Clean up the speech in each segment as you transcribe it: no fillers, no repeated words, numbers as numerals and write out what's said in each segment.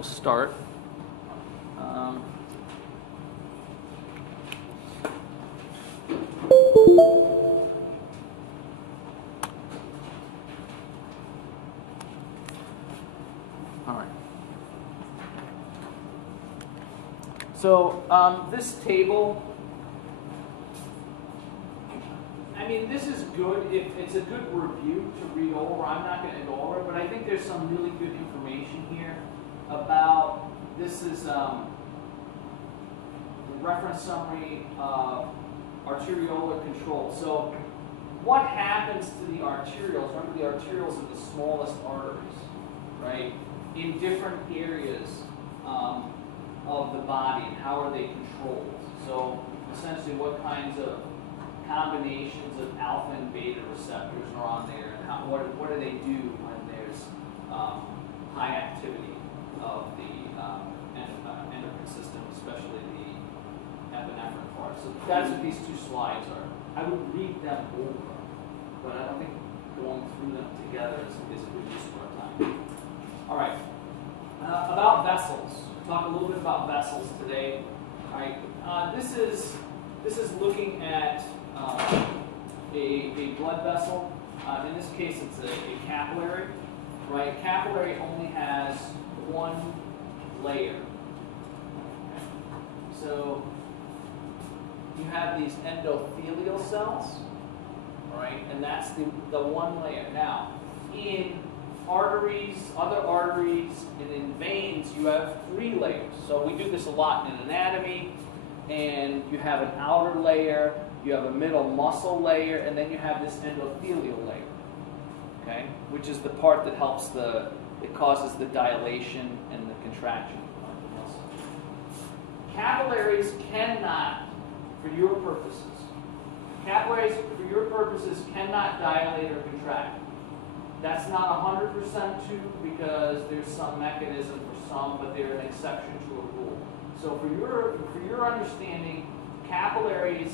we'll start. All right. So this table, I mean, this is good. It's a good review to read over. I'm not going to go over it, but I think there's some really good information here about, this is the reference summary of arteriolar control. So what happens to the arterioles? Remember, the arterioles are the smallest arteries, right, in different areas of the body, and how are they controlled? So essentially, what kinds of combinations of alpha and beta receptors are on there, and what do they do when there's high activity of the endocrine system, especially the epinephrine part. So that's what these two slides are. I would read them over, but I don't think going through them together is a good use of our time. All right, about vessels. Talk a little bit about vessels today. All right, this is looking at a blood vessel. In this case, it's a capillary. Right, capillary only has one layer. Okay. So you have these endothelial cells, right, and that's the one layer. Now, in arteries, other arteries, and in veins, you have three layers. So we do this a lot in anatomy, and you have an outer layer, you have a middle muscle layer, and then you have this endothelial layer, okay, which is the part that helps it causes the dilation and the contraction of the muscle. Capillaries cannot, for your purposes, cannot dilate or contract. That's not 100% true, because there's some mechanism for some, but they're an exception to a rule. So for your understanding, capillaries,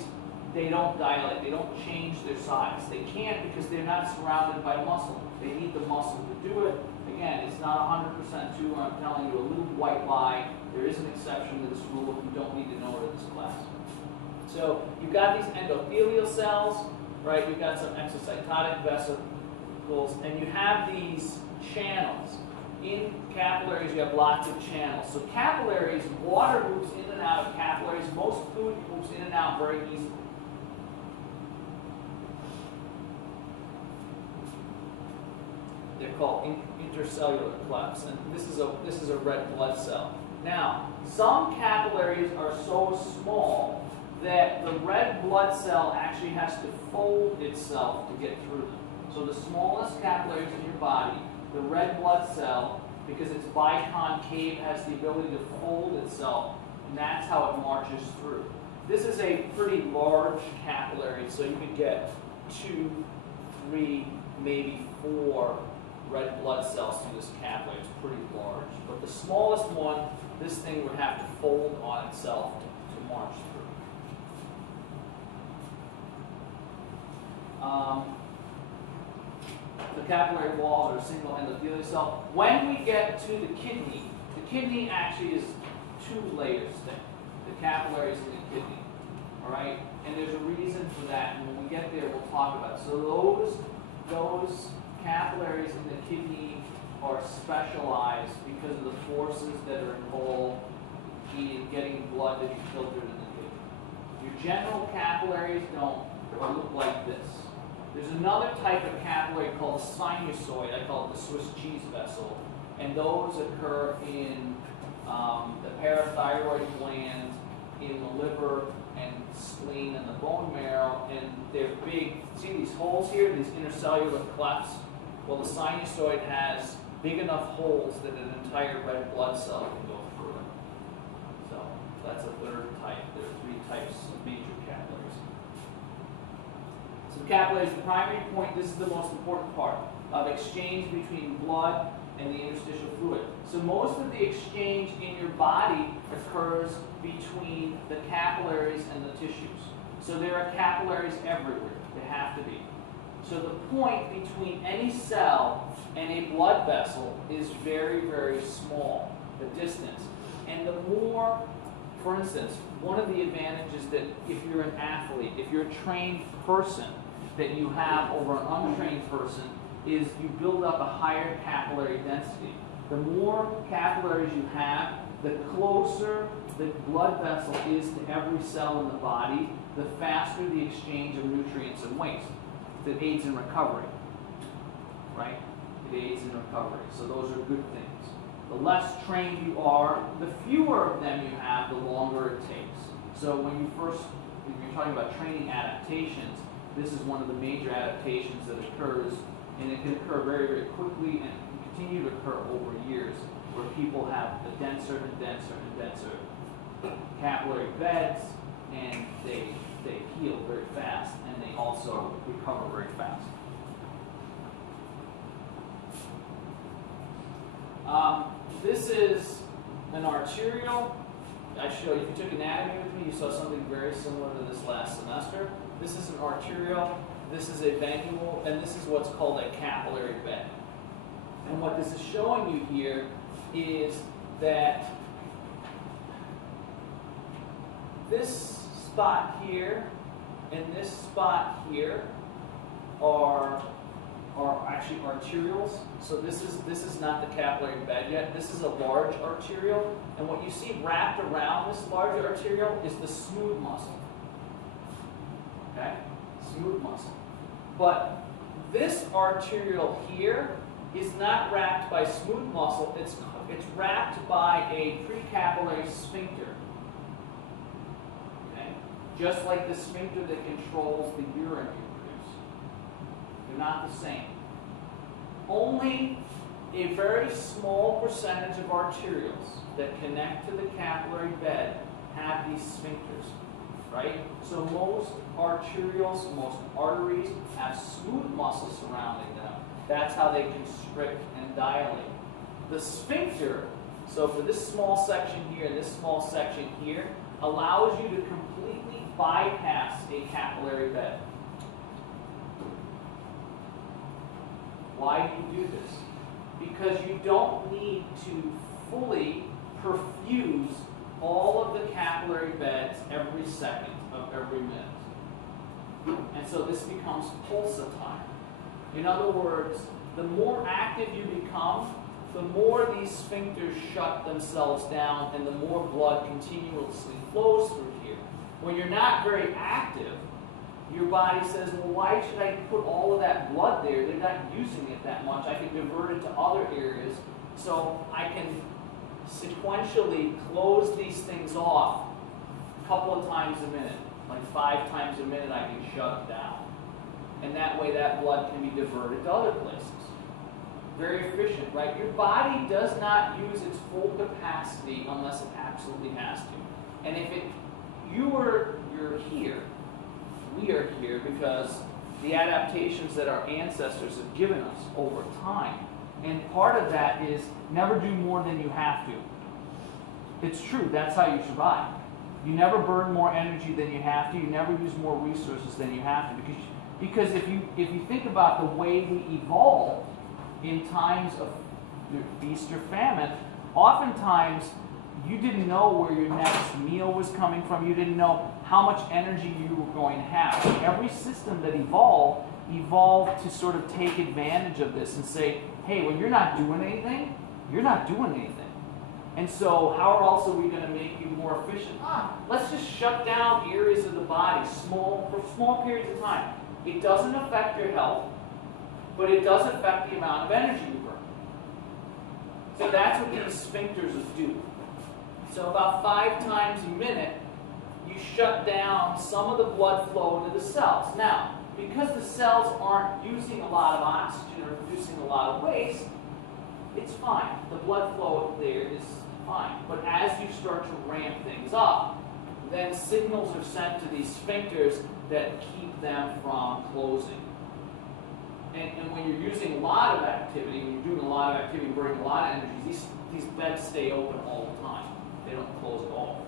they don't dilate, they don't change their size. They can't, because they're not surrounded by muscle. They need the muscle to do it. Again, it's not 100% true. I'm telling you a little white lie. There is an exception to this rule. You don't need to know it in this class. So you've got these endothelial cells, right? You've got some exocytotic vesicles, and you have these channels. In capillaries, you have lots of channels. So capillaries, water moves in and out of capillaries. Most fluid moves in and out very easily. They're called intercellular clefts, and this is a red blood cell. Now, some capillaries are so small that the red blood cell actually has to fold itself to get through them. So the smallest capillaries in your body, the red blood cell, because it's biconcave, has the ability to fold itself, and that's how it marches through. This is a pretty large capillary, so you could get 2, 3, maybe 4 red blood cells through this capillary. It's pretty large. But the smallest one, this thing would have to fold on itself to march through. The capillary walls are a single endothelial cell. When we get to the kidney actually is 2 layers thick. The capillaries in the kidney. All right? And there's a reason for that. And when we get there, we'll talk about it. So those capillaries in the kidney are specialized because of the forces that are involved in getting blood to be filtered in the kidney. Your general capillaries don't look like this. There's another type of capillary called a sinusoid. I call it the Swiss cheese vessel. And those occur in the parathyroid gland, in the liver and spleen and the bone marrow. And they're big. See these holes here, these intercellular clefts? Well, the sinusoid has big enough holes that an entire red blood cell can go through it. So that's a third type. There are 3 types of major capillaries. So capillaries, the primary point, this is the most important part, of exchange between blood and the interstitial fluid. So most of the exchange in your body occurs between the capillaries and the tissues. So there are capillaries everywhere. They have to be. So the point between any cell and a blood vessel is very, very small. the distance. And the more, for instance, one of the advantages that if you're an athlete, if you're a trained person, that you have over an untrained person is you build up a higher capillary density. The more capillaries you have, the closer the blood vessel is to every cell in the body, the faster the exchange of nutrients and waste. That aids in recovery, right? It aids in recovery. So those are good things. The less trained you are, the fewer of them you have, the longer it takes. So when you're talking about training adaptations, this is one of the major adaptations that occurs, and it can occur very, very quickly and continue to occur over years, where people have a denser and denser and denser capillary beds, and they heal very fast, and they also recover very fast. This is an arterial. I showed, if you took anatomy with me, you saw something very similar to this last semester. This is an arterial, this is a venule, and this is what's called a capillary bed. And what this is showing you here is that this spot here and this spot here are actually arterioles. So this is not the capillary bed yet. This is a large arterial, and what you see wrapped around this large arterial is the smooth muscle. Okay? Smooth muscle. But this arterial here is not wrapped by smooth muscle. It's wrapped by a precapillary sphincter. Okay? Just like the sphincter that controls the urine you produce. They're not the same. Only a very small percentage of arterioles that connect to the capillary bed have these sphincters, right? So most arterioles, most arteries have smooth muscle surrounding them. That's how they constrict and dilate. The sphincter, so for this small section here and this small section here, allows you to completely bypass a capillary bed. Why do you do this? Because you don't need to fully perfuse all of the capillary beds every second of every minute. And so this becomes pulsatile. In other words, the more active you become, the more these sphincters shut themselves down and the more blood continuously flows through here. When you're not very active, your body says, well, why should I put all of that blood there? They're not using it that much. I can divert it to other areas. So I can sequentially close these things off a couple of times a minute. Like 5 times a minute I can shut it down. And that way that blood can be diverted to other places. Very efficient, right? Your body does not use its full capacity unless it absolutely has to. And if you're here, we are here because the adaptations that our ancestors have given us over time. And part of that is never do more than you have to. It's true, that's how you survive. You never burn more energy than you have to. You never use more resources than you have to. Because if you think about the way we evolved in times of feast or famine, oftentimes you didn't know where your next meal was coming from. You didn't know how much energy you were going to have. Every system that evolved to sort of take advantage of this and say, hey, when you're not doing anything, you're not doing anything. And so how else are we going to make you more efficient? Let's just shut down areas of the body for small periods of time. It doesn't affect your health, but it does affect the amount of energy you burn. So that's what these sphincters do. So about 5 times a minute, you shut down some of the blood flow into the cells. Now, because the cells aren't using a lot of oxygen or producing a lot of waste, it's fine. The blood flow there is fine. But as you start to ramp things up, then signals are sent to these sphincters that keep them from closing. And when you're using a lot of activity, when you're doing a lot of activity, burning a lot of energy, these beds stay open all the time. They don't close at all,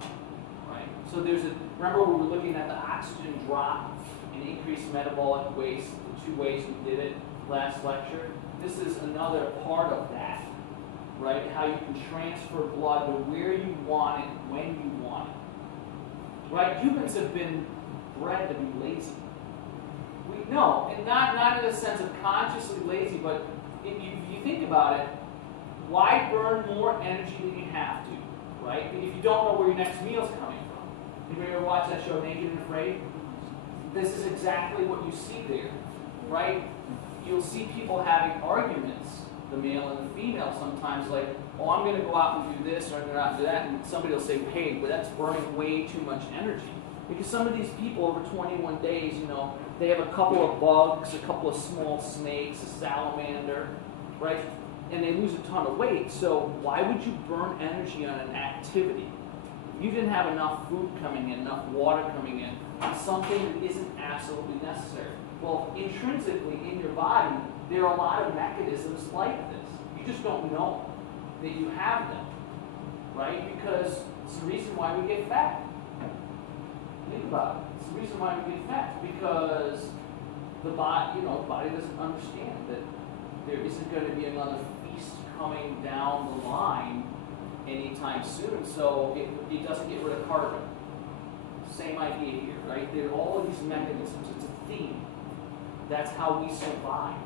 right? So remember we were looking at the oxygen drop and increased metabolic waste, the 2 ways we did it last lecture. This is another part of that. right? How you can transfer blood to where you want it, when you want it, right? Humans have been bred to be lazy. We know, and not in the sense of consciously lazy, but if you think about it, why burn more energy than you have to, right? If you don't know where your next meal's coming from. Anybody ever watch that show, Naked and Afraid? This is exactly what you see there, right? You'll see people having arguments, the male and the female sometimes, like, oh, I'm going to go out and do this, or I'm going to go out and do that, and somebody will say, hey, but that's burning way too much energy. Because some of these people over 21 days, you know, they have a couple of bugs, a couple of small snakes, a salamander, right? And they lose a ton of weight. So why would you burn energy on an activity? You didn't have enough food coming in, enough water coming in, on something that isn't absolutely necessary. Well, intrinsically in your body, there are a lot of mechanisms like this. You just don't know that you have them, right? Because it's the reason why we get fat. Think about it. It's the reason why we get fat, because the body, the body doesn't understand that there isn't going to be another feast coming down the line anytime soon, so it doesn't get rid of carbon. Same idea here, right? There are all of these mechanisms. It's a theme. That's how we survive.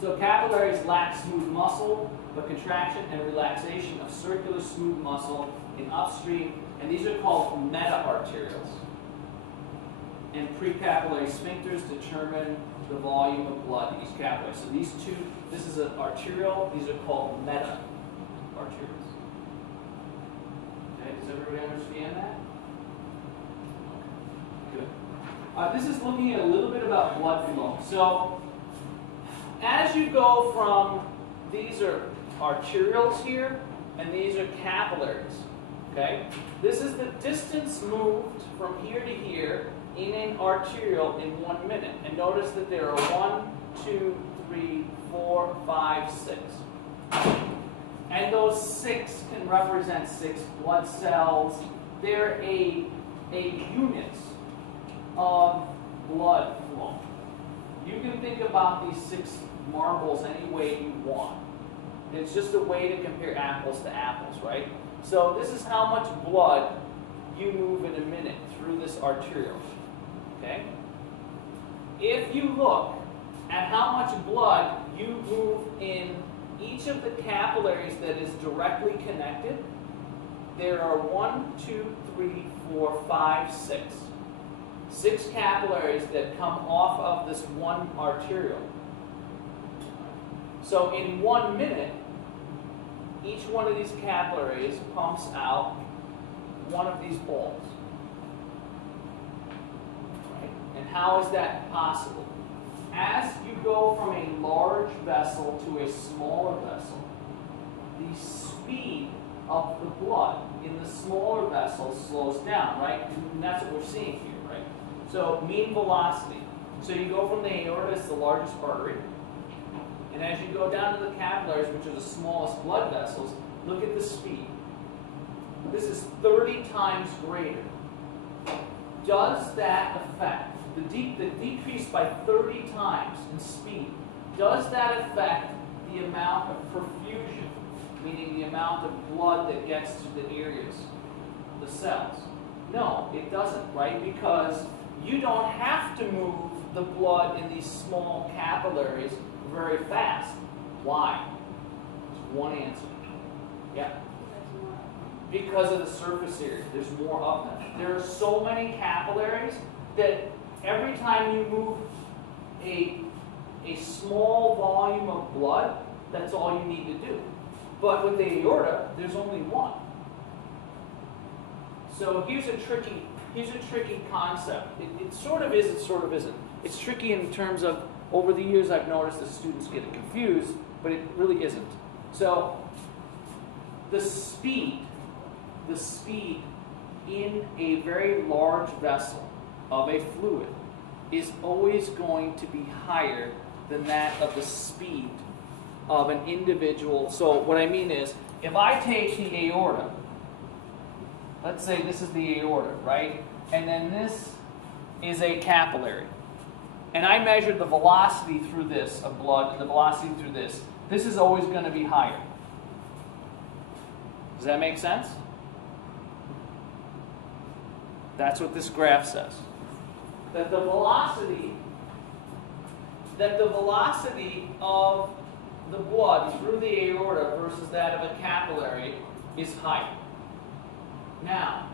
So capillaries lack smooth muscle, but contraction and relaxation of circular smooth muscle in upstream, and these are called meta-arterioles. And precapillary sphincters determine the volume of blood in each capillary. So these two, this is an arteriole, these are called meta-arterioles. Okay, does everybody understand that? Good. This is looking at a little bit about blood flow. So, as you go from, these are arterioles here, and these are capillaries. Okay? This is the distance moved from here to here in an arteriole in 1 minute. And notice that there are 1, 2, 3, 4, 5, 6. And those 6 can represent 6 blood cells. They're a unit of blood flow. You can think about these 6 marbles any way you want. It's just a way to compare apples to apples, right? So this is how much blood you move in a minute through this arteriole. Okay? If you look at how much blood you move in each of the capillaries that is directly connected, there are 1, 2, 3, 4, 5, 6. 6 capillaries that come off of this one arteriole. So in 1 minute, each one of these capillaries pumps out one of these balls. Right? And how is that possible? As you go from a large vessel to a smaller vessel, the speed of the blood in the smaller vessel slows down, right? And that's what we're seeing here, right? So mean velocity. So you go from the aorta, it's the largest artery, and as you go down to the capillaries, which are the smallest blood vessels, look at the speed. This is 30 times greater. Does that affect, the decrease by 30 times in speed, does that affect the amount of perfusion, meaning the amount of blood that gets to the areas, the cells? No, it doesn't, right? Because you don't have to move the blood in these small capillaries very fast. Why? There's one answer. Yeah? Because of the surface area. There's more of them. There are so many capillaries that every time you move a small volume of blood, that's all you need to do. But with the aorta, there's only one. So here's a tricky concept. It sort of is, it sort of isn't. It's tricky in terms of, over the years I've noticed that students get confused, but it really isn't. So the speed in a very large vessel of a fluid is always going to be higher than that of the speed of an individual. So what I mean is, if I take the aorta, let's say this is the aorta, right? And then this is a capillary. And I measured the velocity through this of blood and the velocity through this. this is always going to be higher. Does that make sense? That's what this graph says. That the velocity of the blood through the aorta versus that of a capillary is higher. Now,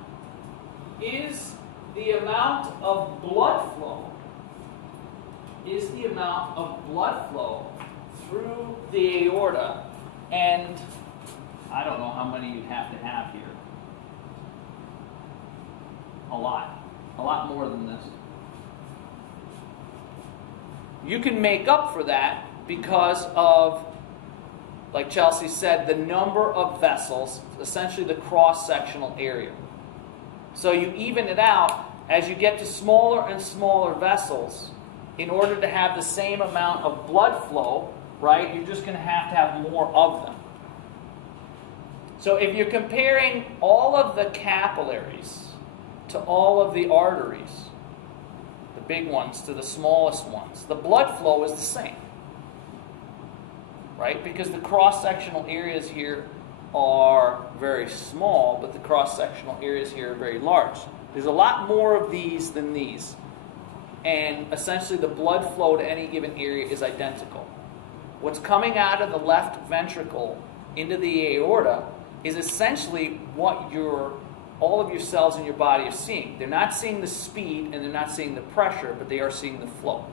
is the amount of blood flow through the aorta, and I don't know how many you'd have to have here. A lot more than this. You can make up for that because of, like Chelsea said, the number of vessels, essentially the cross-sectional area. So you even it out as you get to smaller and smaller vessels. In order to have the same amount of blood flow, right, you're just going to have more of them. So if you're comparing all of the capillaries to all of the arteries, the big ones to the smallest ones, the blood flow is the same. Right? Because the cross-sectional areas here are very small, but the cross-sectional areas here are very large. There's a lot more of these than these. And essentially the blood flow to any given area is identical. What's coming out of the left ventricle into the aorta is essentially what all of your cells in your body are seeing. They're not seeing the speed and they're not seeing the pressure, but they are seeing the flow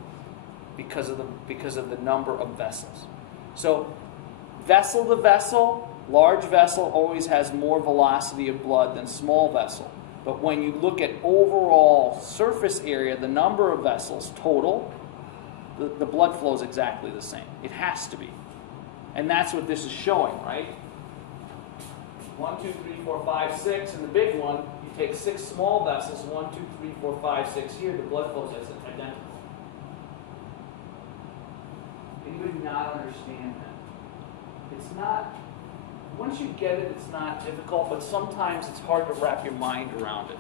because of the number of vessels. So vessel to vessel, large vessel always has more velocity of blood than small vessel. But when you look at overall surface area, the number of vessels total, the blood flow is exactly the same. It has to be. And that's what this is showing, right? 1, 2, 3, 4, 5, 6. And the big one, you take 6 small vessels, 1, 2, 3, 4, 5, 6 here, the blood flow is identical. Anybody not understand that? It's not, once you get it, it's not difficult, but sometimes it's hard to wrap your mind around it.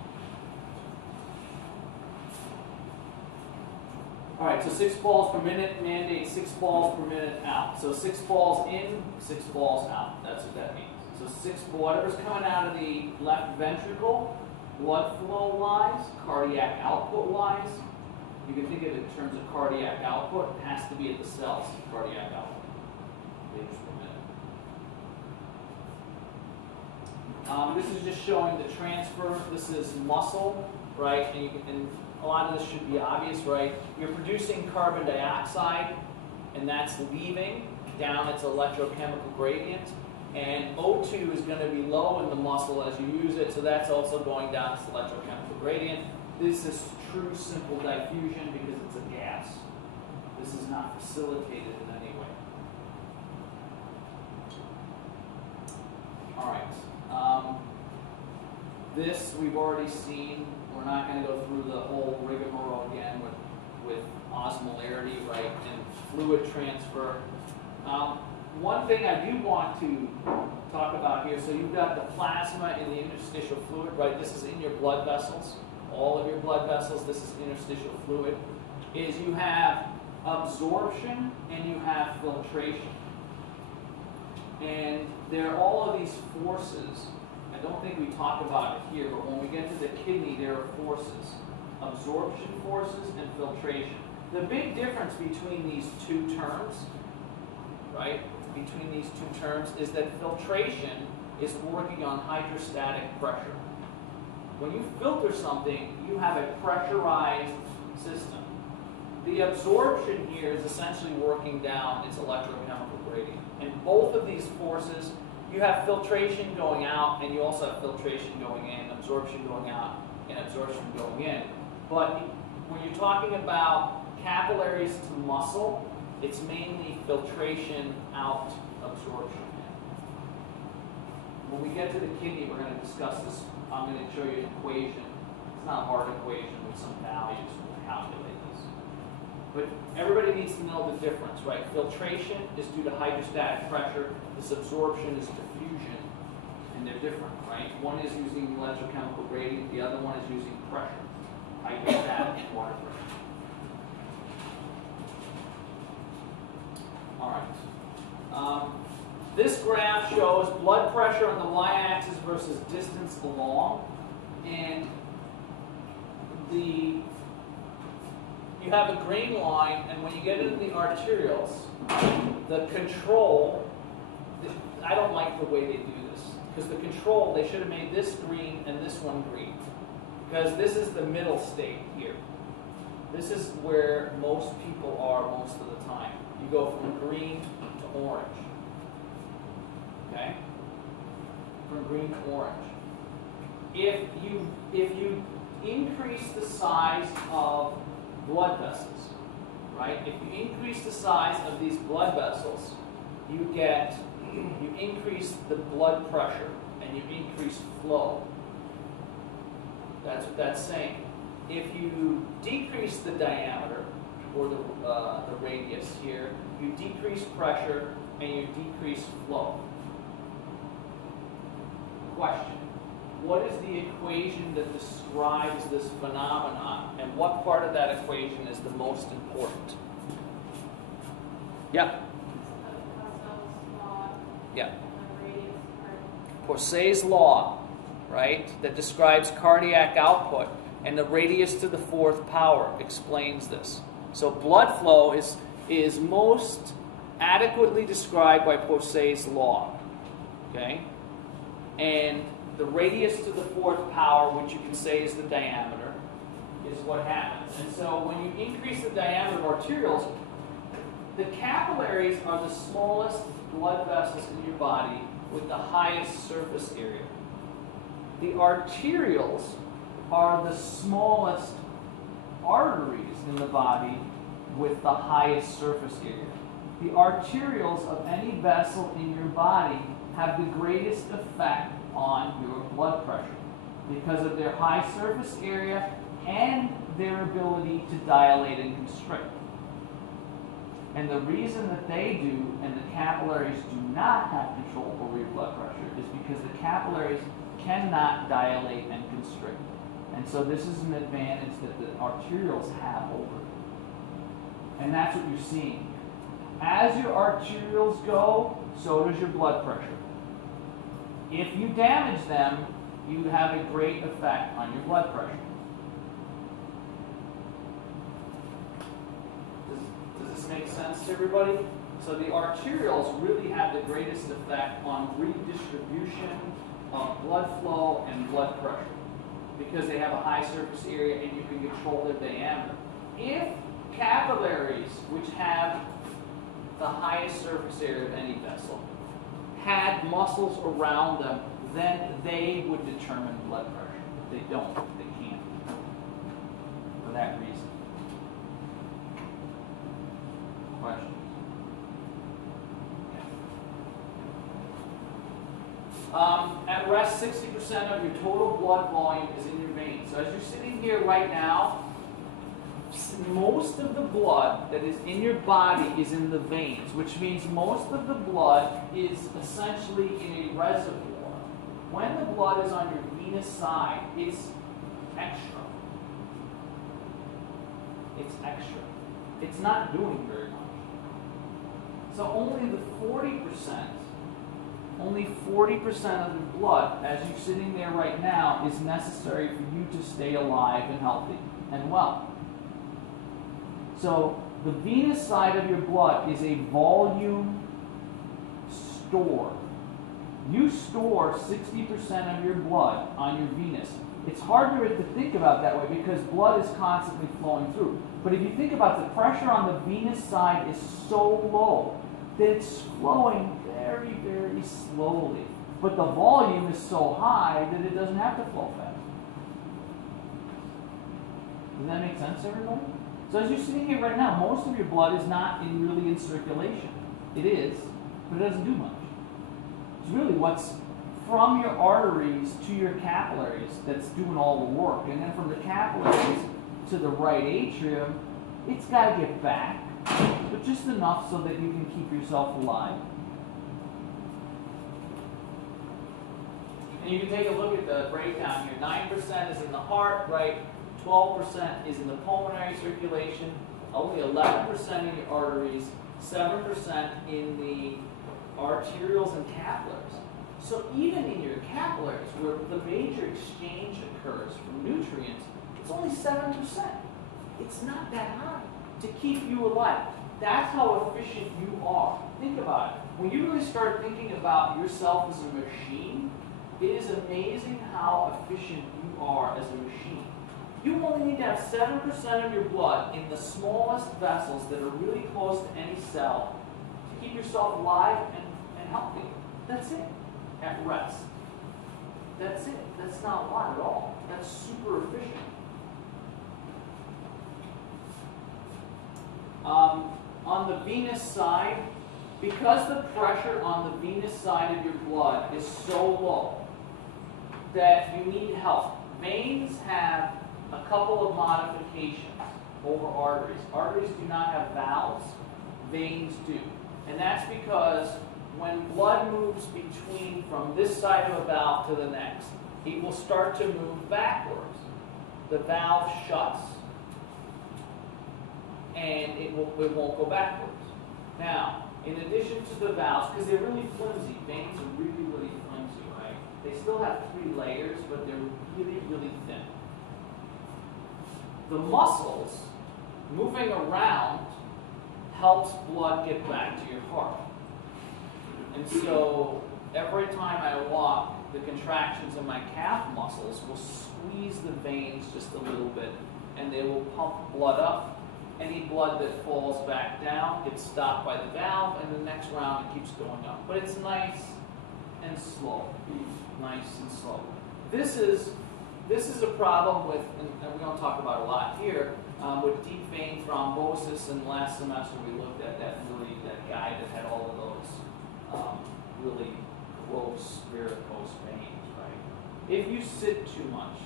All right, so 6 balls per minute mandates 6 balls per minute out. So 6 balls in, 6 balls out. That's what that means. So whatever's coming out of the left ventricle, blood flow wise, cardiac output wise, you can think of it in terms of cardiac output. It has to be at the cells, cardiac output. Liters per minute. This is just showing the transfer. This is muscle, right? And a lot of this should be obvious, right? You're producing carbon dioxide, and that's leaving down its electrochemical gradient. And O2 is going to be low in the muscle as you use it, so that's also going down its electrochemical gradient. This is true simple diffusion because it's a gas. This is not facilitated in any way. All right. This we've already seen. We're not going to go through the whole rigmarole again with osmolarity, right, and fluid transfer. One thing I do want to talk about here, so you've got the plasma in the interstitial fluid, right? This is in your blood vessels, all of your blood vessels. This is interstitial fluid. Is you have absorption and you have filtration. And there are all of these forces. I don't think we talk about it here, but when we get to the kidney, there are forces. Absorption forces and filtration. The big difference between these two terms, right, between these two terms is that filtration is working on hydrostatic pressure. When you filter something, you have a pressurized system. The absorption here is essentially working down its electrochemical gradient. And both of these forces, you have filtration going out, and you also have filtration going in, absorption going out, and absorption going in. But when you're talking about capillaries to muscle, it's mainly filtration out, absorption in. When we get to the kidney, we're going to discuss this. I'm going to show you an equation. It's not a hard equation with some values. We'll calculate this. But everybody needs to know the difference, right? Filtration is due to hydrostatic pressure. This absorption is diffusion. And they're different, right? One is using electrochemical gradient. The other one is using pressure. Hydrostatic and water pressure. All right. This graph shows blood pressure on the y-axis versus distance along, and you have a green line, and when you get into the arterials, the control, I don't like the way they do this, because the control, they should have made this green and this one green, because this is the middle state here. This is where most people are most of the time. You go from green to orange. Okay? From green to orange. If you increase the size of blood vessels, right? If you increase the size of these blood vessels, you increase the blood pressure and you increase flow. That's what that's saying. If you decrease the diameter or the radius here, you decrease pressure and you decrease flow. Question. What is the equation that describes this phenomenon, and what part of that equation is the most important? Yeah. Yeah. Poiseuille's law, right, that describes cardiac output, and the radius to the fourth power explains this. So blood flow is most adequately described by Poiseuille's law, okay? And the radius to the fourth power, which you can say is the diameter, is what happens. And so when you increase the diameter of arterioles, the capillaries are the smallest blood vessels in your body with the highest surface area. The arterioles are the smallest arteries in the body with the highest surface area. The arterioles of any vessel in your body have the greatest effect on your blood pressure because of their high surface area and their ability to dilate and constrict. And the reason that they do and the capillaries do not have control over your blood pressure is because the capillaries cannot dilate and constrict. And so this is an advantage that the arterioles have over it. And that's what you're seeing. As your arterioles go, so does your blood pressure. If you damage them, you have a great effect on your blood pressure. Does this make sense to everybody? So the arterioles really have the greatest effect on redistribution of blood flow and blood pressure because they have a high surface area and you can control their diameter. If capillaries, which have the highest surface area of any vessel, had muscles around them, then they would determine blood pressure. If they don't, they can't. For that reason. Questions? At rest, 60% of your total blood volume is in your veins. So as you're sitting here right now, most of the blood that is in your body is in the veins, which means most of the blood is essentially in a reservoir. When the blood is on your venous side, it's extra. It's extra. It's not doing very much. So only 40% of the blood, as you're sitting there right now, is necessary for you to stay alive and healthy and well. So the venous side of your blood is a volume store. You store 60% of your blood on your venous. It's harder to think about that way because blood is constantly flowing through. But if you think about the pressure on the venous side is so low that it's flowing very, very slowly. But the volume is so high that it doesn't have to flow fast. Does that make sense, everybody? So as you're sitting here right now, most of your blood is not really in circulation. It is, but it doesn't do much. It's really what's from your arteries to your capillaries that's doing all the work. And then from the capillaries to the right atrium, it's got to get back, but just enough so that you can keep yourself alive. And you can take a look at the breakdown here. 9% is in the heart, right? 12% is in the pulmonary circulation, only 11% in your arteries, 7% in the arterioles and capillaries. So even in your capillaries, where the major exchange occurs from nutrients, it's only 7%. It's not that high to keep you alive. That's how efficient you are. Think about it. When you really start thinking about yourself as a machine, it is amazing how efficient you are as a machine. You only need to have 7% of your blood in the smallest vessels that are really close to any cell to keep yourself alive and healthy. That's it. At rest. That's it. That's not a lot at all. That's super efficient. On the venous side, because the pressure on the venous side of your blood is so low that you need help. Veins have a couple of modifications over arteries. Arteries do not have valves. Veins do. And that's because when blood moves from this side of a valve to the next, it will start to move backwards. The valve shuts, and it won't go backwards. Now, in addition to the valves, because they're really flimsy, veins are really, really flimsy, right? They still have 3 layers, but they're really, really thin. The muscles moving around helps blood get back to your heart. And so every time I walk, the contractions in my calf muscles will squeeze the veins just a little bit, and they will pump blood up. Any blood that falls back down gets stopped by the valve, and the next round it keeps going up. But it's nice and slow. Nice and slow. This is a problem with, and we don't talk about it a lot here, with deep vein thrombosis. And last semester we looked at that guy that had all of those really gross varicose veins, right? If you sit too much,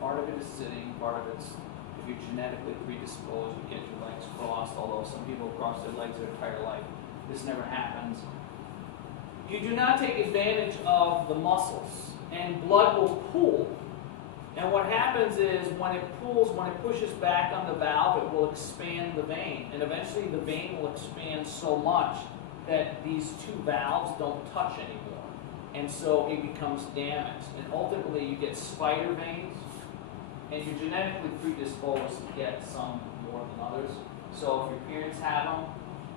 part of it is sitting, part of it's if you're genetically predisposed, you get your legs crossed, although some people cross their legs their entire life. This never happens. You do not take advantage of the muscles, and blood will pool. And what happens is when it pushes back on the valve, it will expand the vein. And eventually the vein will expand so much that these 2 valves don't touch anymore. And so it becomes damaged. And ultimately you get spider veins, and you're genetically predisposed to get some more than others. So if your parents have them,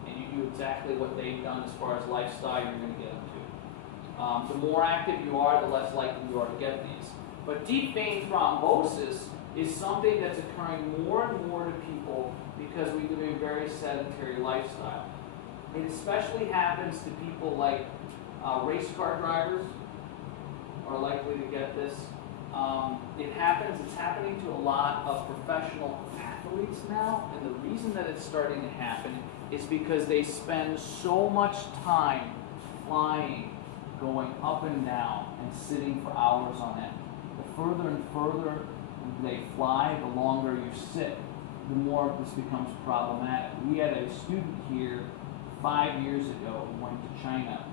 and you do exactly what they've done as far as lifestyle, you're going to get them too. The more active you are, the less likely you are to get these. But deep vein thrombosis is something that's occurring more and more to people because we live a very sedentary lifestyle. It especially happens to people like race car drivers are likely to get this. It's happening to a lot of professional athletes now, and the reason that it's starting to happen is because they spend so much time flying, going up and down, and sitting for hours on end. The further and further they fly, the longer you sit, the more this becomes problematic. We had a student here 5 years ago who went to China,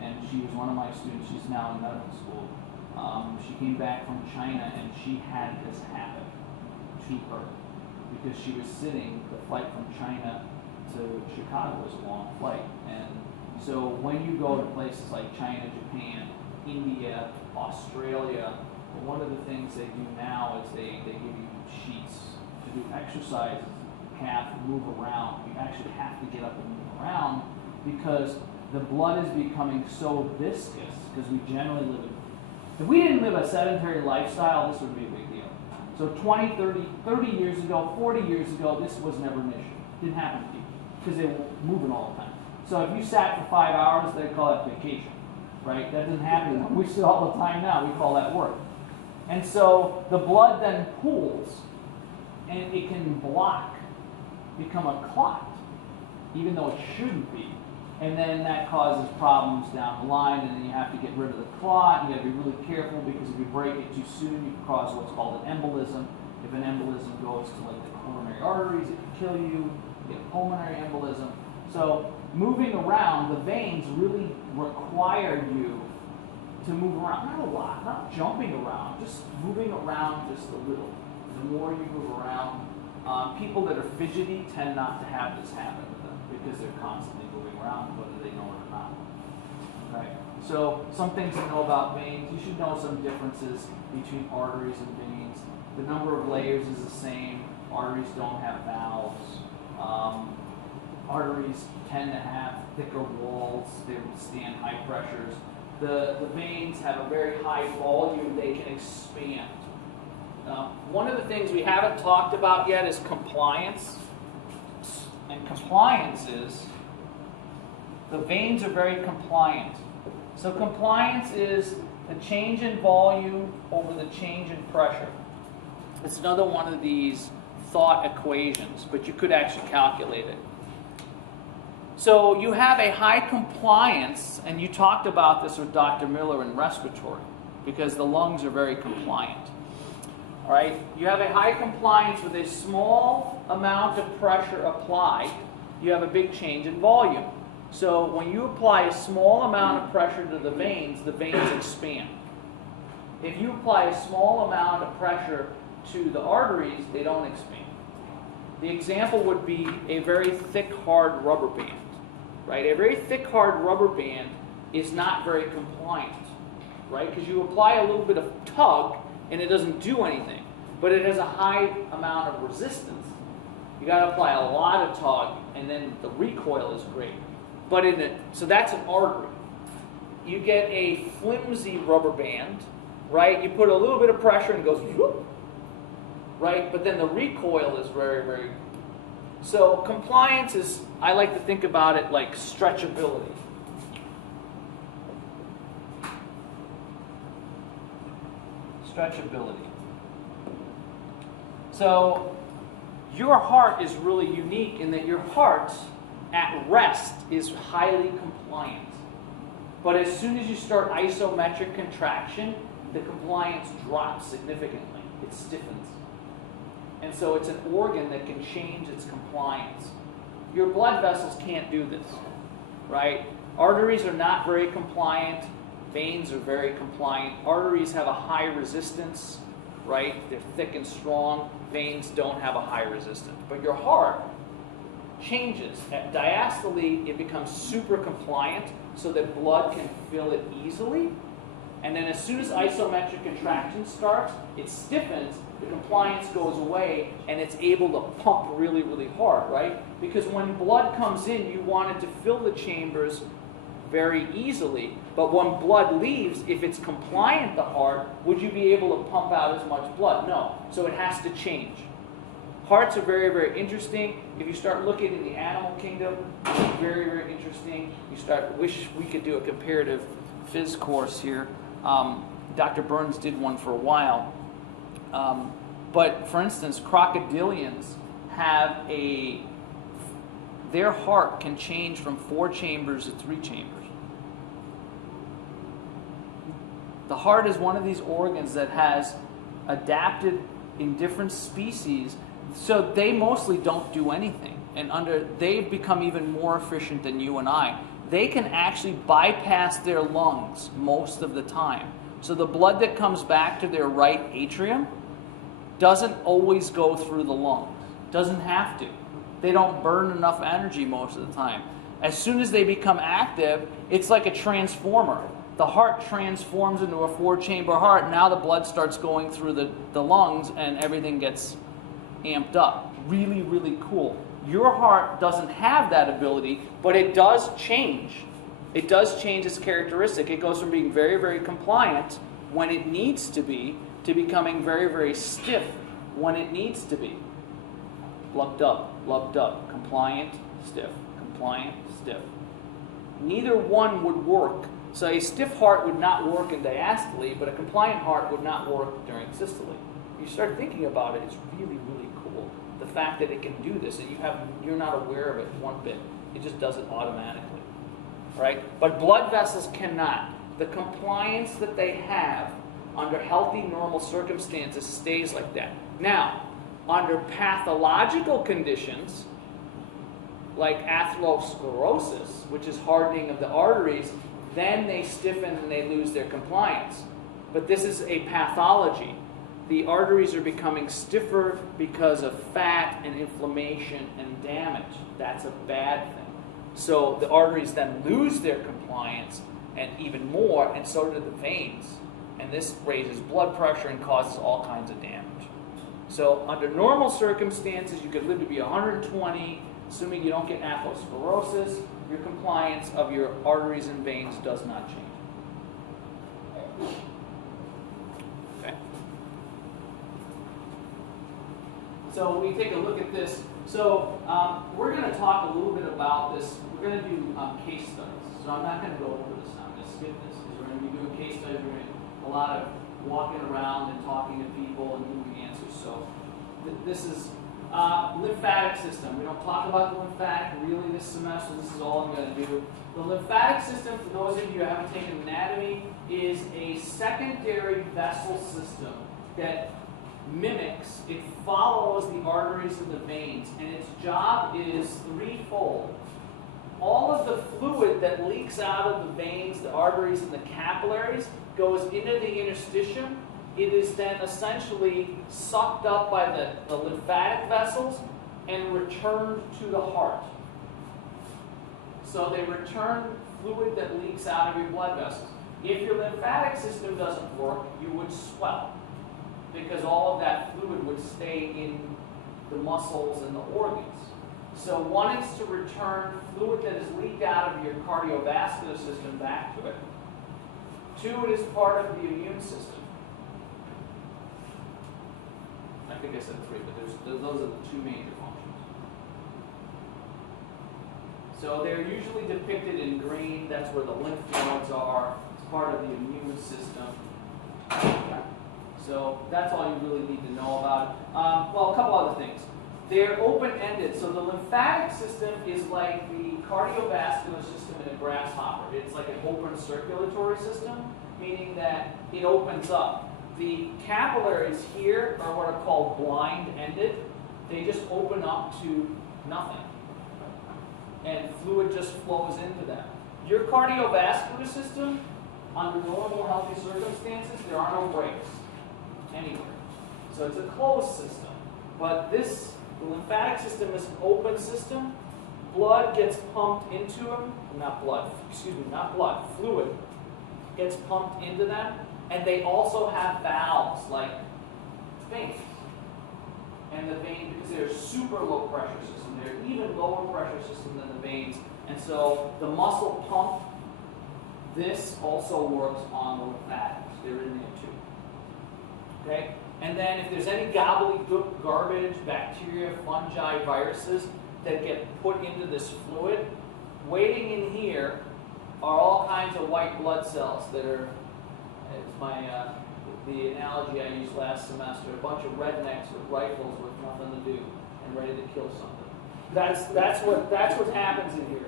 and she was one of my students. She's now in medical school. She came back from China, and she had this happen to her because she was sitting. The flight from China to Chicago was a long flight, and so when you go to places like China, Japan, India, Australia, one of the things they do now is they give you sheets to do exercises. You have to move around. You actually have to get up and move around because the blood is becoming so viscous because we generally live in. If we didn't live a sedentary lifestyle, this would be a big deal. So 20, 30 years ago, 40 years ago, this was never an issue. It didn't happen to people because they were moving all the time. So if you sat for 5 hours, they call that vacation, right? That doesn't happen. We sit all the time now. We call that work. And so the blood then pools, and it can become a clot, even though it shouldn't be. And then that causes problems down the line, and then you have to get rid of the clot, and you have to be really careful because if you break it too soon, you can cause what's called an embolism. If an embolism goes to like the coronary arteries, it can kill you. You get pulmonary embolism. So moving around, the veins really require you to move around, not a lot, not jumping around, just moving around just a little. The more you move around, people that are fidgety tend not to have this happen to them because they're constantly moving around, whether they know it or not. Okay? So some things to know about veins. You should know some differences between arteries and veins. The number of layers is the same. Arteries don't have valves. Arteries tend to have thicker walls. They withstand high pressures. The veins have a very high volume. They can expand. One of the things we haven't talked about yet is compliance. And compliance is, the veins are very compliant. So compliance is the change in volume over the change in pressure. It's another one of these thought equations, but you could actually calculate it. So you have a high compliance, and you talked about this with Dr. Miller in respiratory, because the lungs are very compliant. All right? You have a high compliance with a small amount of pressure applied. You have a big change in volume. So when you apply a small amount of pressure to the veins expand. If you apply a small amount of pressure to the arteries, they don't expand. The example would be a very thick, hard rubber band. Right? A very thick, hard rubber band is not very compliant. Right? Because you apply a little bit of tug, and it doesn't do anything. But it has a high amount of resistance. You got to apply a lot of tug, and then the recoil is great. But so that's an artery. You get a flimsy rubber band, right? You put a little bit of pressure and it goes whoop, right? But then the recoil is very, very. So compliance is, I like to think about it like stretchability. Stretchability. So your heart is really unique in that your heart at rest is highly compliant. But as soon as you start isometric contraction, the compliance drops significantly. It stiffens. And so it's an organ that can change its compliance. Your blood vessels can't do this, right? Arteries are not very compliant. Veins are very compliant. Arteries have a high resistance, right? They're thick and strong. Veins don't have a high resistance. But your heart changes. Diastole, it becomes super compliant so that blood can fill it easily. And then as soon as isometric contraction starts, it stiffens, the compliance goes away, and it's able to pump really, really hard, right? Because when blood comes in, you want it to fill the chambers very easily. But when blood leaves, if it's compliant, the heart, would you be able to pump out as much blood? No. So it has to change. Hearts are very, very interesting. If you start looking in the animal kingdom, it's very, very interesting. Wish we could do a comparative phys course here. Dr. Burns did one for a while. But for instance, crocodilians have their heart can change from 4 chambers to 3 chambers. The heart is one of these organs that has adapted in different species, so they mostly don't do anything. And they've become even more efficient than you and I. They can actually bypass their lungs most of the time. So the blood that comes back to their right atrium doesn't always go through the lungs. Doesn't have to. They don't burn enough energy most of the time. As soon as they become active, it's like a transformer. The heart transforms into a 4-chamber heart. Now the blood starts going through the lungs and everything gets amped up. Really, really cool. Your heart doesn't have that ability, but it does change. It does change its characteristic. It goes from being very, very compliant when it needs to be becoming very, very stiff when it needs to be. Lugged up, compliant, stiff, compliant, stiff. Neither one would work. So a stiff heart would not work in diastole, but a compliant heart would not work during systole. You start thinking about it, it's really, really cool. The fact that it can do this, and you're not aware of it one bit. It just does it automatically, right? But blood vessels cannot. The compliance that they have under healthy, normal circumstances stays like that. Now, under pathological conditions, like atherosclerosis, which is hardening of the arteries, then they stiffen and they lose their compliance. But this is a pathology. The arteries are becoming stiffer because of fat and inflammation and damage. That's a bad thing. So the arteries then lose their compliance, and even more, and so do the veins. And this raises blood pressure and causes all kinds of damage. So under normal circumstances, you could live to be 120, assuming you don't get atherosclerosis. Your compliance of your arteries and veins does not change. Okay. So we take a look at this. So we're going to talk a little bit about this. We're going to do case studies. So I'm not going to go over this now. I'm going to skip this because we're going to be doing case studies. We're going to do a lot of walking around and talking to people and giving answers. So this is lymphatic system. We don't talk about the lymphatic really this semester. This is all I'm going to do. The lymphatic system, for those of you who haven't taken anatomy, is a secondary vessel system that mimics, it follows the arteries and the veins, and its job is threefold. All of the fluid that leaks out of the veins, the arteries, and the capillaries goes into the interstitium. It is then essentially sucked up by the lymphatic vessels and returned to the heart. So they return fluid that leaks out of your blood vessels. If your lymphatic system doesn't work, you would swell, because all of that fluid would stay in the muscles and the organs. So one is to return fluid that is leaked out of your cardiovascular system back to it. Two, it is part of the immune system. I think I said three, but those are the two major functions. So they're usually depicted in green. That's where the lymph nodes are. It's part of the immune system. So that's all you really need to know about it. Well, a couple other things. They're open-ended. So the lymphatic system is like the cardiovascular system in a grasshopper. It's like an open circulatory system, meaning that it opens up. The capillaries here are what are called blind-ended. They just open up to nothing. And fluid just flows into them. Your cardiovascular system, under normal healthy circumstances, there are no breaks anywhere. So it's a closed system. But the lymphatic system is an open system. Blood gets pumped into them. Fluid gets pumped into them. And they also have valves like veins. And the vein, because they're a super low pressure system, they're an even lower pressure system than the veins. And so the muscle pump, this also works on the lymphatics. They're in there too. Okay? And then if there's any gobbledygook, garbage, bacteria, fungi, viruses that get put into this fluid, waiting in here are all kinds of white blood cells that are, the analogy I used last semester, a bunch of rednecks with rifles with nothing to do and ready to kill something. That's what happens in here.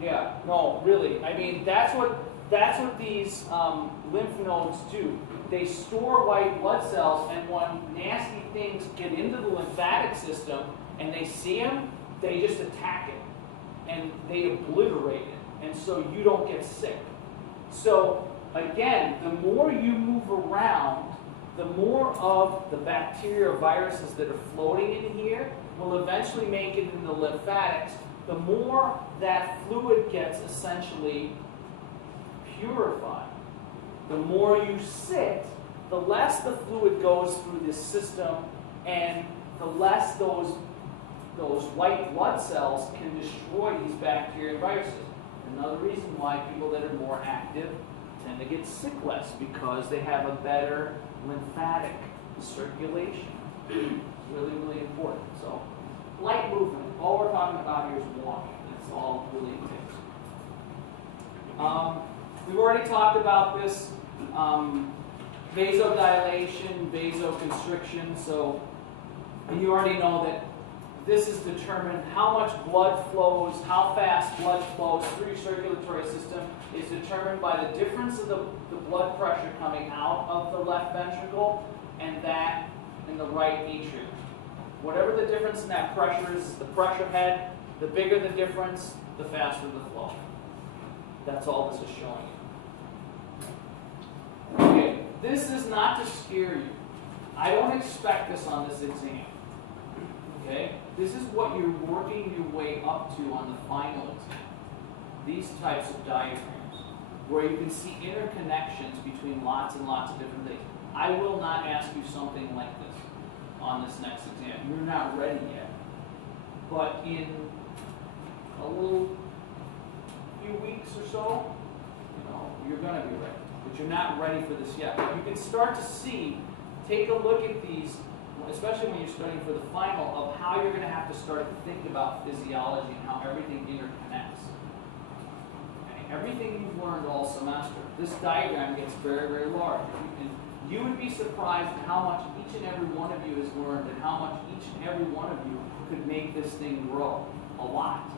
Yeah, no, really. I mean, that's what these lymph nodes do. They store white blood cells, and when nasty things get into the lymphatic system and they see them, they just attack it and they obliterate it, and so you don't get sick. So again, the more you move around, the more of the bacteria or viruses that are floating in here will eventually make it in the lymphatics. The more that fluid gets essentially purified. The more you sit, the less the fluid goes through this system, and the less those white blood cells can destroy these bacteria and viruses. Another reason why people that are more active tend to get sick less, because they have a better lymphatic circulation. It's really, really important. So, light movement. All we're talking about here is walking. That's all really it takes. We've already talked about this vasodilation, vasoconstriction. So, and you already know that this is determined how much blood flows, how fast blood flows through your circulatory system is determined by the difference of the blood pressure coming out of the left ventricle and that in the right atrium. Whatever the difference in that pressure is, the pressure head, the bigger the difference, the faster the flow. That's all this is showing you. Okay, this is not to scare you. I don't expect this on this exam. Okay? This is what you're working your way up to on the final exam. These types of diagrams, where you can see interconnections between lots and lots of different things. I will not ask you something like this on this next exam. You're not ready yet. But in a little few weeks or so, you're going to be ready. But you're not ready for this yet. But you can start to see, take a look at these, especially when you're studying for the final, of how you're going to have to start to think about physiology and how everything interconnects. Okay? Everything you've learned all semester, this diagram gets very, very large. And you would be surprised at how much each and every one of you has learned and how much each and every one of you could make this thing grow. A lot.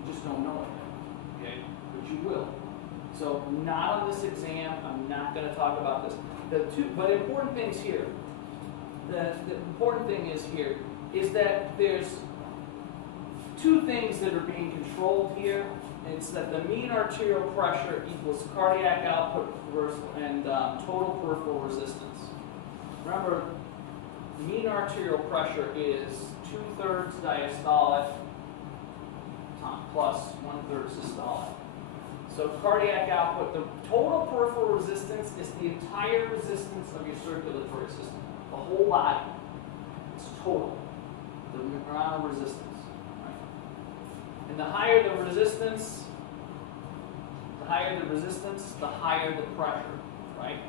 You just don't know it yet. Okay? But you will. So not on this exam. I'm not going to talk about this. But important things here. The important thing is that there's two things that are being controlled here. It's that the mean arterial pressure equals cardiac output and total peripheral resistance. Remember, mean arterial pressure is 2/3 diastolic plus 1/3 systolic. So cardiac output, the total peripheral resistance is the entire resistance of your circulatory system. The whole body. It's total. The amount of resistance. Right? And the higher the resistance, the higher the pressure. Right?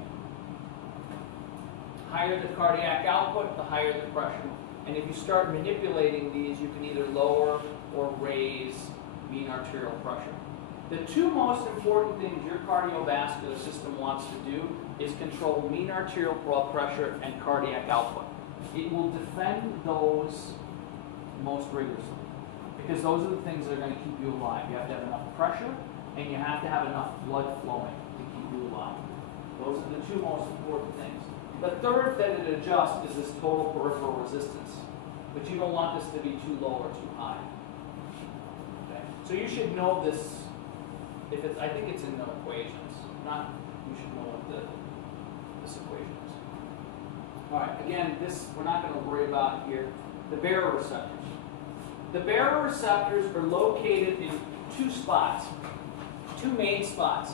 The higher the cardiac output, the higher the pressure. And if you start manipulating these, you can either lower or raise mean arterial pressure. The two most important things your cardiovascular system wants to do is control mean arterial blood pressure and cardiac output. It will defend those most rigorously because those are the things that are going to keep you alive. You have to have enough pressure and you have to have enough blood flowing to keep you alive. Those are the two most important things. The third that it adjusts is this total peripheral resistance. But you don't want this to be too low or too high. Okay? So you should know this. I think it's in the equations. You should know what this equation is. All right, again, this we're not going to worry about here. The baroreceptors. The baroreceptors are located in two spots, two main spots.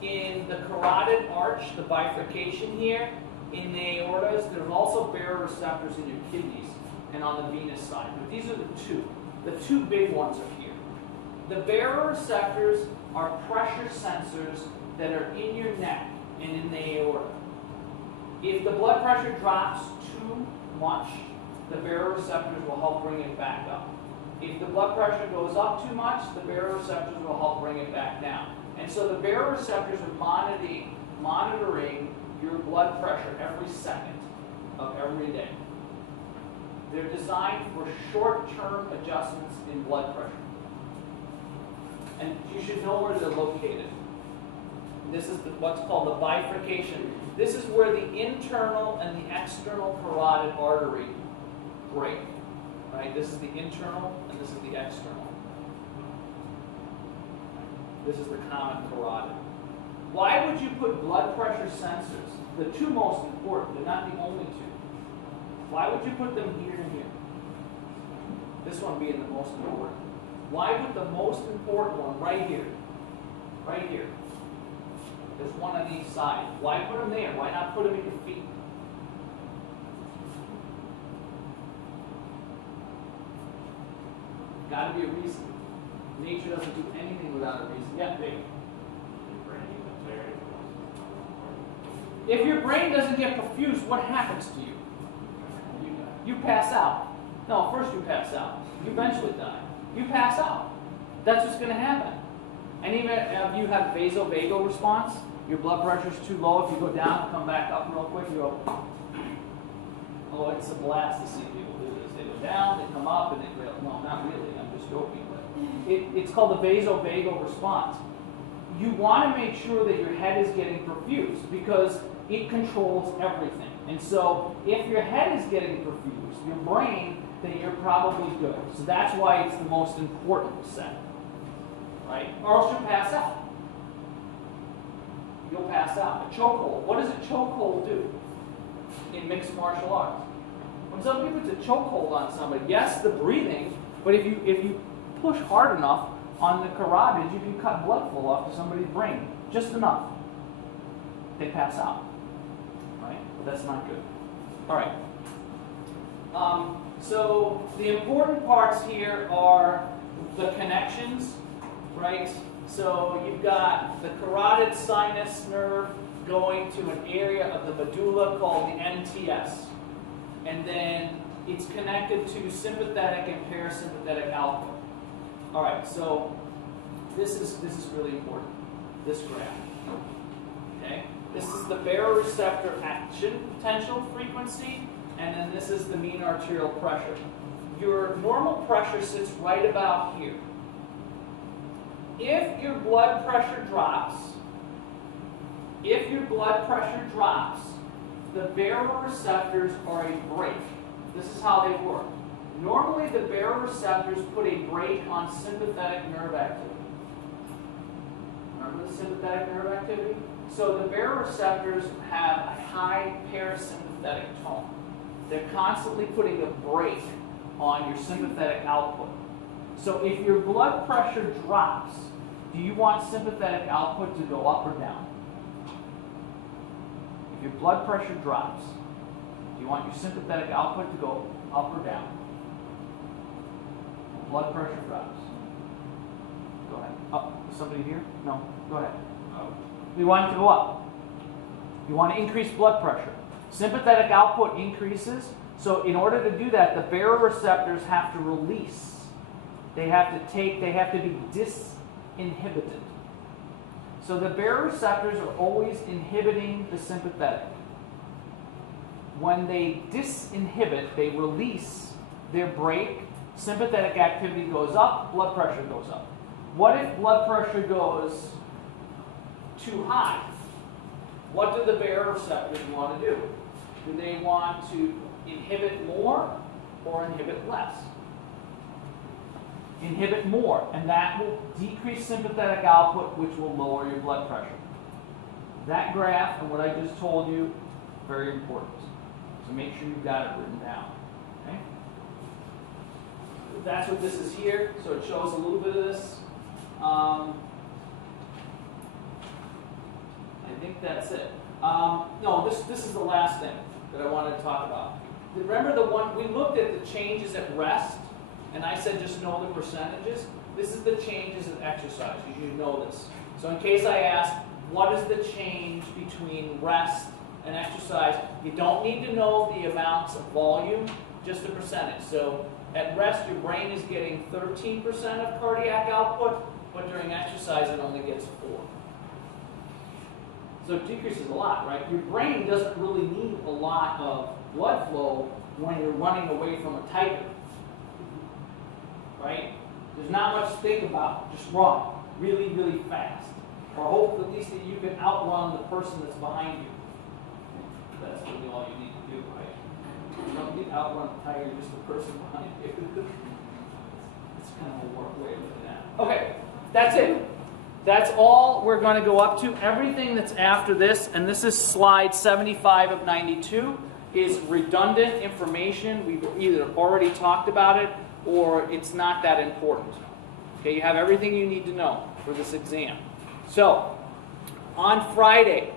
In the carotid arch, the bifurcation here, in the aortas, there's also baroreceptors in your kidneys and on the venous side. But these are the two. The two big ones are here. The baroreceptors are pressure sensors that are in your neck and in the aorta. If the blood pressure drops too much, the baroreceptors will help bring it back up. If the blood pressure goes up too much, the baroreceptors will help bring it back down. And so the baroreceptors are monitoring your blood pressure every second of every day. They're designed for short-term adjustments in blood pressure. And you should know where they're located. This is what's called the bifurcation. This is where the internal and the external carotid artery break. Right? This is the internal and this is the external. This is the common carotid. Why would you put blood pressure sensors, the two most important, but not the only two? Why would you put them here and here? This one being the most important. Why put the most important one right here? Right here. There's one on each side. Why put them there? Why not put them at your feet? Got to be a reason. Nature doesn't do anything without a reason. Yeah, Dave. If your brain doesn't get perfused, what happens to you? You pass out. No, first you pass out. You eventually die. You pass out. That's what's going to happen. And even if you have vasovagal response, your blood pressure is too low. If you go down, come back up real quick, you go, oh, it's a blast to see people do this. They go down, they come up, and they go, no, not really. I'm just joking. But it's called the vasovagal response. You want to make sure that your head is getting perfused because it controls everything. And so if your head is getting perfused, your brain, then you're probably good. So that's why it's the most important set. Right? Or else you'll pass out. You'll pass out. A chokehold. What does a chokehold do in mixed martial arts? When somebody puts a chokehold on somebody, yes, the breathing, but if you push hard enough on the carotids, you can cut blood flow off to somebody's brain. Just enough. They pass out. Right? But that's not good. All right. So the important parts here are the connections, right? So you've got the carotid sinus nerve going to an area of the medulla called the NTS. And then it's connected to sympathetic and parasympathetic output. All right, so this is really important, this graph. Okay? This is the baroreceptor action potential frequency, and then this is the mean arterial pressure. Your normal pressure sits right about here. If your blood pressure drops, the baroreceptors are a brake. This is how they work. Normally, the baroreceptors put a brake on sympathetic nerve activity. Remember the sympathetic nerve activity? So the baroreceptors have a high parasympathetic tone. They're constantly putting a brake on your sympathetic output. So if your blood pressure drops, do you want sympathetic output to go up or down? If your blood pressure drops, do you want your sympathetic output to go up or down? Blood pressure drops. Go ahead. Up. Is somebody here? No. Go ahead. You want it to go up. You want to increase blood pressure. Sympathetic output increases. So in order to do that, the baroreceptors have to release. They have to be disinhibited. So the baroreceptors are always inhibiting the sympathetic. When they disinhibit, they release their brake. Sympathetic activity goes up, blood pressure goes up. What if blood pressure goes too high? What do the baroreceptors want to do? Do they want to inhibit more or inhibit less? Inhibit more, and that will decrease sympathetic output, which will lower your blood pressure. That graph and what I just told you, very important. So make sure you've got it written down. Okay? That's what this is here, so it shows a little bit of this. I think that's it. No, this is the last thing that I wanted to talk about. Remember the one, we looked at the changes at rest, and I said just know the percentages. This is the changes at exercise. You should know this. So in case I ask, what is the change between rest and exercise? You don't need to know the amounts of volume, just the percentage. So at rest, your brain is getting 13% of cardiac output, but during exercise, it only gets 4%. So it decreases a lot, right? Your brain doesn't really need a lot of blood flow when you're running away from a tiger, right? There's not much to think about. Just run really, really fast. Or hope at least that you can outrun the person that's behind you. That's really all you need to do, right? You don't need to outrun the tiger, just the person behind you. It's kind of a way of looking at it. Okay, that's it. That's all we're going to go up to. Everything that's after this, and this is slide 75 of 92, is redundant information. We've either already talked about it or it's not that important. Okay, you have everything you need to know for this exam. So, on Friday,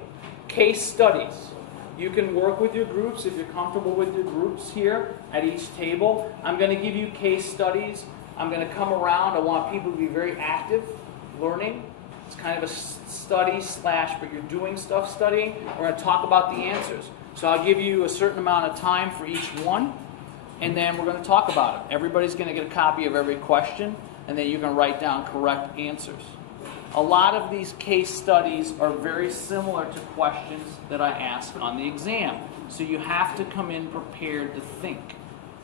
case studies. You can work with your groups if you're comfortable with your groups here at each table. I'm going to give you case studies. I'm going to come around. I want people to be very active, learning. It's kind of a study / but you're doing stuff studying. We're going to talk about the answers. So I'll give you a certain amount of time for each one, and then we're going to talk about it. Everybody's going to get a copy of every question, and then you can write down correct answers. A lot of these case studies are very similar to questions that I ask on the exam. So you have to come in prepared to think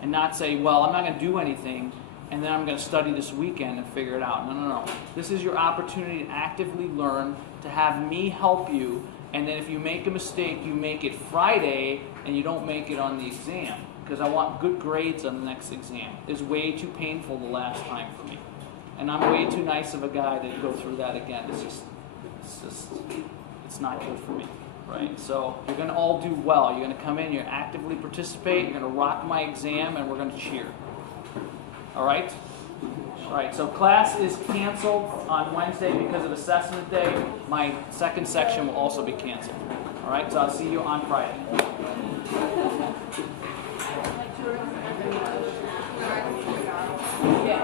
and not say, well, I'm not going to do anything, and then I'm going to study this weekend and figure it out. No. This is your opportunity to actively learn, to have me help you, and then if you make a mistake, you make it Friday, and you don't make it on the exam, because I want good grades on the next exam. It's way too painful the last time for me. And I'm way too nice of a guy to go through that again. It's not good for me. right? So you're going to all do well. You're going to come in, you're actively participate, you're going to rock my exam, and we're going to cheer. All right? All right, so class is canceled on Wednesday because of assessment day. My second section will also be canceled. All right, so I'll see you on Friday. Yeah.